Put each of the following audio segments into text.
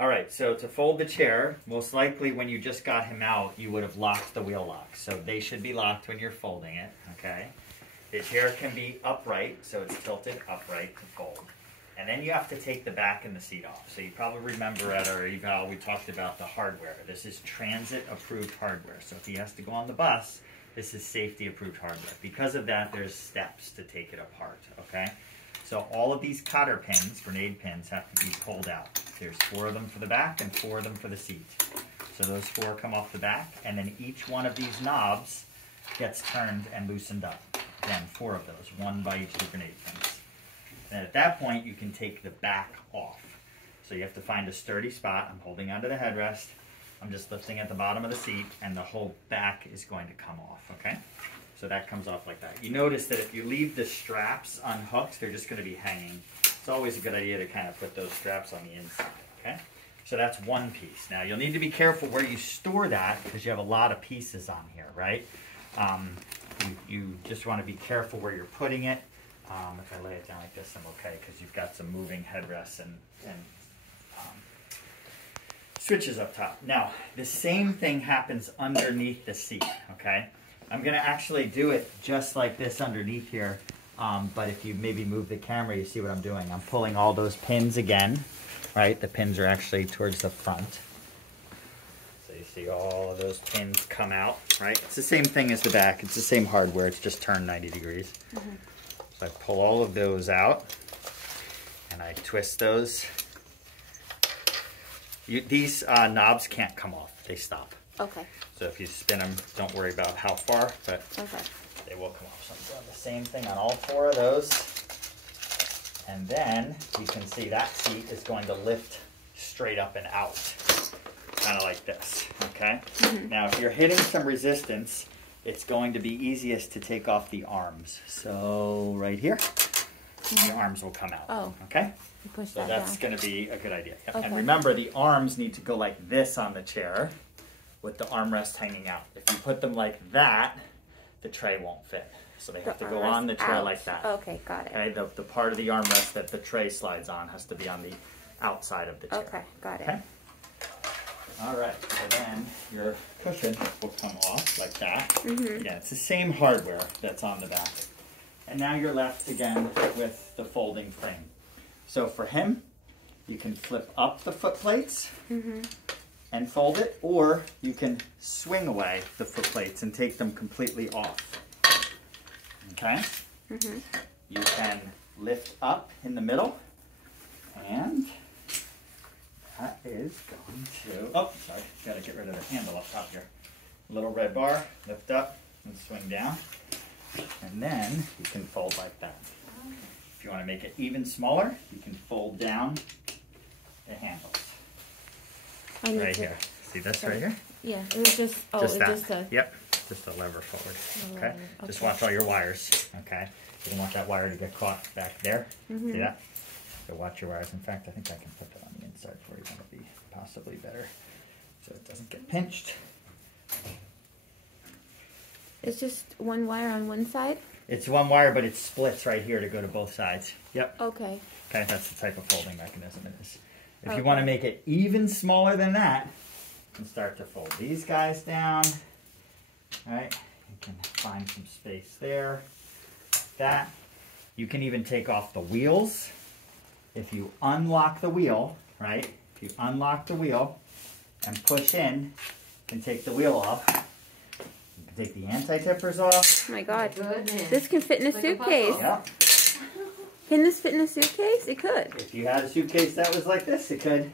All right, so to fold the chair, most likely when you just got him out, you would have locked the wheel locks. So they should be locked when you're folding it, okay? The chair can be upright, so it's tilted upright to fold. And then you have to take the back and the seat off. So you probably remember at our eval, we talked about the hardware. This is transit approved hardware. So if he has to go on the bus, this is safety approved hardware. Because of that, there's steps to take it apart, okay? So all of these cotter pins, grenade pins, have to be pulled out. There's 4 of them for the back and 4 of them for the seat. So those 4 come off the back, and then each one of these knobs gets turned and loosened up. Again, 4 of those, 1 by each of the grenade pins. And at that point, you can take the back off. So you have to find a sturdy spot. I'm holding onto the headrest. I'm just lifting at the bottom of the seat, and the whole back is going to come off, okay? So that comes off like that. You notice that if you leave the straps unhooked, they're just going to be hanging. It's always a good idea to kind of put those straps on the inside, okay? So that's one piece. Now, you'll need to be careful where you store that because you have a lot of pieces on here, right? You just want to be careful where you're putting it. If I lay it down like this, I'm okay because you've got some moving headrests and switches up top. Now, the same thing happens underneath the seat, okay? I'm going to actually do it just like this underneath here, but if you maybe move the camera, you see what I'm doing. I'm pulling all those pins again, right? The pins are actually towards the front. So you see all of those pins come out, right? It's the same thing as the back. It's the same hardware. It's just turned 90 degrees. Mm-hmm. So I pull all of those out, and I twist those. These knobs can't come off. They stop. Okay. So if you spin them, don't worry about how far, but okay, they will come off. So I'm doing the same thing on all 4 of those. And then you can see that seat is going to lift straight up and out, kind of like this, okay? Mm-hmm. Now, if you're hitting some resistance, it's going to be easiest to take off the arms. So right here, the arms will come out, okay? So that's going to be a good idea. Yep. Okay. And remember, the arms need to go like this on the chair with the armrest hanging out. If you put them like that, the tray won't fit. So they have to go on the chair like that. Okay, got it. Okay, the part of the armrest that the tray slides on has to be on the outside of the chair. Okay, got it. Okay? All right, so then your cushion will come off like that. Mm-hmm. Again, it's the same hardware that's on the back. And now you're left again with the folding frame. So for him, you can flip up the foot plates and fold it, or you can swing away the foot plates and take them completely off. Okay? Mm-hmm. You can lift up in the middle, and that is going to, oh, sorry, gotta get rid of the handle up top here. Little red bar, lift up and swing down, and then you can fold like that. If you want to make it even smaller, you can fold down the handles. Right here. See this right here? Yeah, it was just, Yep, just a lever forward. Okay? Just watch all your wires, okay? You don't want that wire to get caught back there. See that? So watch your wires. In fact, I think I can put that on the inside for you. That'll be possibly better so it doesn't get pinched. It's just one wire on one side? It's one wire, but it splits right here to go to both sides. Yep. Okay. Okay, that's the type of folding mechanism it is. If you want to make it even smaller than that, you can start to fold these guys down. All right, you can find some space there, like that. You can even take off the wheels. If you unlock the wheel, right? If you unlock the wheel and push in, you can take the wheel off. You can take the anti-tippers off. Oh my God, this can fit in a suitcase. Yep. Can this fit in a suitcase? It could. If you had a suitcase that was like this, it could.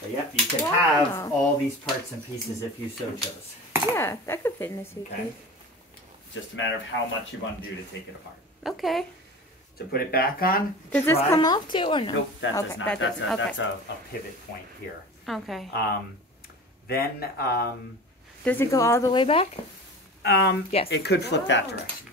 But yep, you can have all these parts and pieces if you so chose. Yeah, that could fit in a suitcase. Okay. Just a matter of how much you want to do to take it apart. Okay. To put it back on. Does this come off too or no? Nope, that does not. That's a pivot point here. Okay. Then. Does it go all the way back? Yes. It could flip that direction.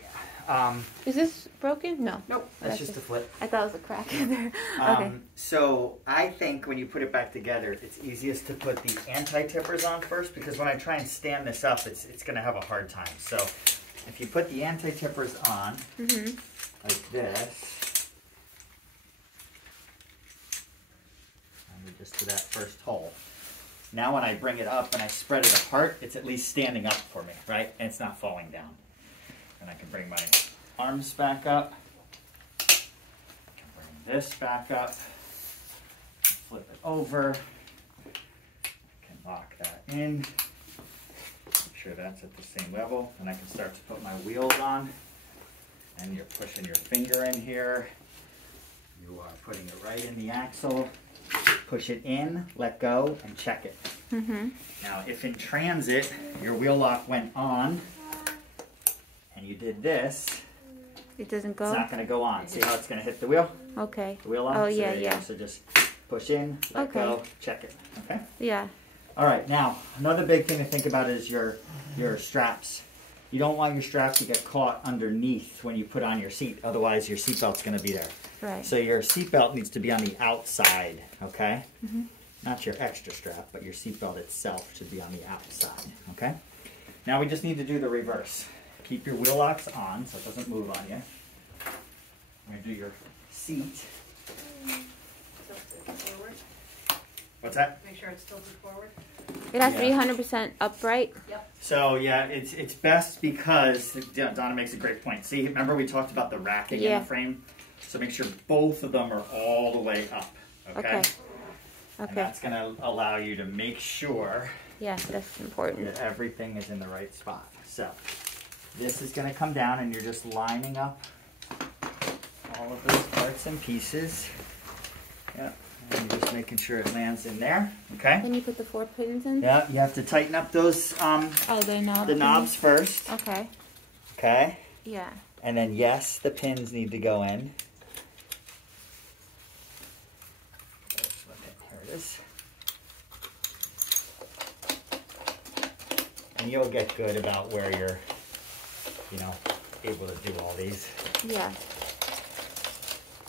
Is this broken? No. Nope, that's just a flip. I thought it was a crack in there. Okay. So I think when you put it back together, it's easiest to put the anti-tippers on first, because when I try and stand this up, it's going to have a hard time. So if you put the anti-tippers on, like this, and we just to that first hole. Now when I bring it up and I spread it apart, it's at least standing up for me, right? And it's not falling down. And I can bring my arms back up. I can bring this back up. Flip it over. I can lock that in. Make sure that's at the same level. And I can start to put my wheels on. And you're pushing your finger in here. You are putting it right in the axle. Push it in, let go, and check it. Now, if in transit your wheel lock went on, and you did this, it doesn't go? It's not going to go on. See how it's going to hit the wheel? Okay. The wheel on? Oh, so yeah, yeah. So just push in, let go, check it. Okay? Yeah. All right, now, another big thing to think about is your straps. You don't want your straps to get caught underneath when you put on your seat. Otherwise, your seatbelt's going to be there. Right. So your seatbelt needs to be on the outside, okay? Not your extra strap, but your seatbelt itself should be on the outside, okay? Now we just need to do the reverse. Keep your wheel locks on so it doesn't move on you. We're going to do your seat. Tilted forward. What's that? Make sure it's tilted forward. It has to be 100% upright? Yep. So yeah, it's best because, Donna makes a great point. See, remember we talked about the racking in the frame? So make sure both of them are all the way up, okay? And that's going to allow you to make sure that's important. that everything is in the right spot. So this is going to come down and you're just lining up all of those parts and pieces. Yeah, and you're just making sure it lands in there, okay? Then you put the 4 pins in? Yeah, you have to tighten up those the knobs first. Okay. Okay? Yeah. And then yes, the pins need to go in. Here it is. And you'll get good about where you're, able to do all these. Yeah.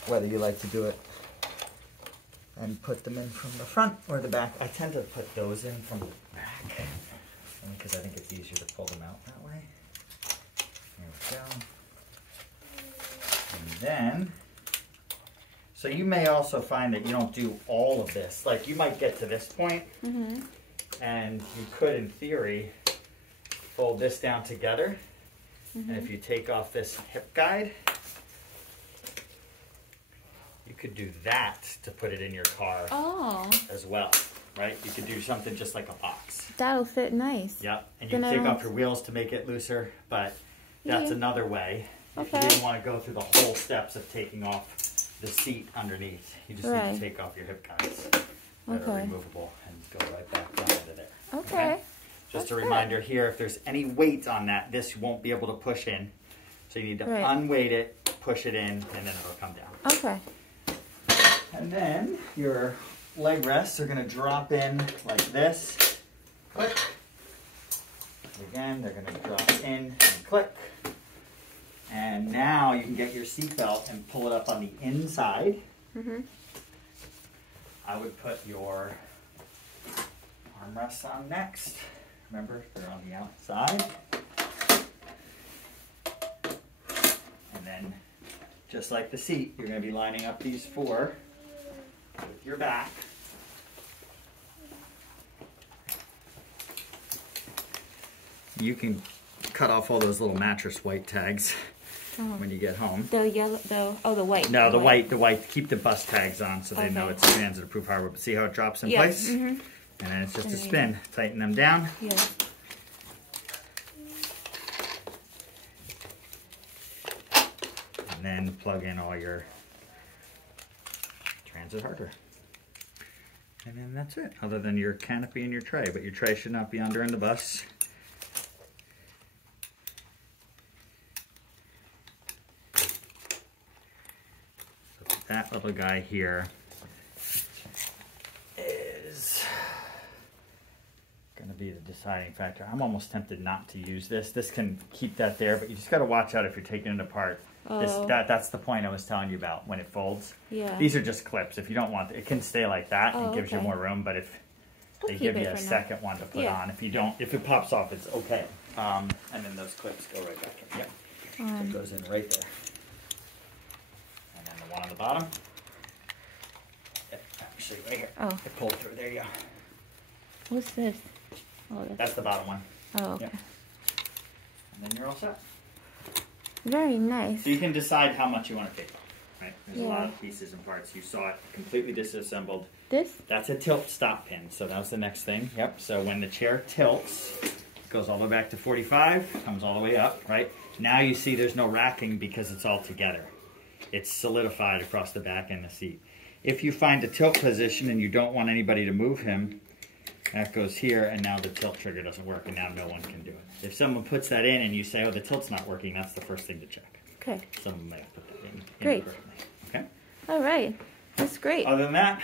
Whether you like to do it and put them in from the front or the back. I tend to put those in from the back because I think it's easier to pull them out that way. There we go. And then, so you may also find that you don't do all of this. Like you might get to this point, and you could, in theory, fold this down together. And if you take off this hip guide, you could do that to put it in your car as well, right? You could do something just like a box. That'll fit nice. Yep, and you can take off your wheels to make it looser, but that's another way. If you didn't want to go through the whole steps of taking off the seat underneath, you just need to take off your hip guides that are removable and go right back down into there. Okay. Just a reminder here, if there's any weight on that, this won't be able to push in. So you need to unweight it, push it in, and then it'll come down. Okay. And then your leg rests are going to drop in like this. Click. Again, they're going to drop in and click. And now you can get your seatbelt and pull it up on the inside. I would put your armrests on next. Remember, they're on the outside. And then, just like the seat, you're going to be lining up these 4 with your back. You can cut off all those little mattress white tags when you get home. The yellow, the white. No, the white. Keep the bus tags on so they know it's a transit-approved hardware. But see how it drops in place? And then it's just a spin. Tighten them down. Yeah. And then plug in all your transit hardware. And then that's it, other than your canopy and your tray. But your tray should not be under in the bus. So that little guy here is going to be the deciding factor. I'm almost tempted not to use this. This can keep that there, but you just got to watch out if you're taking it apart. That's the point I was telling you about when it folds. Yeah. These are just clips. If you don't want it can stay like that. It gives you more room, but if they give you a second one to put on, if it pops off, it's okay. And then those clips go right back in. Yep. So it goes in right there. And then the one on the bottom, Actually, right here. Oh. It pulled through. There you go. What's this? Oh, That's the bottom one. Oh, okay. Yep. And then you're all set. Very nice. So you can decide how much you want to take. Right? There's a lot Yeah. of pieces and parts. You saw it completely disassembled. This? That's a tilt stop pin. So that was the next thing. Yep. So when the chair tilts, it goes all the way back to 45, comes all the way up, right? Now you see there's no racking because it's all together. It's solidified across the back and the seat. If you find a tilt position and you don't want anybody to move him, that goes here, and now the tilt trigger doesn't work, and now no one can do it. If someone puts that in and you say, oh, the tilt's not working, that's the first thing to check. Okay. Someone may have put that in Great. incorrectly. Okay? All right. That's great. Other than that,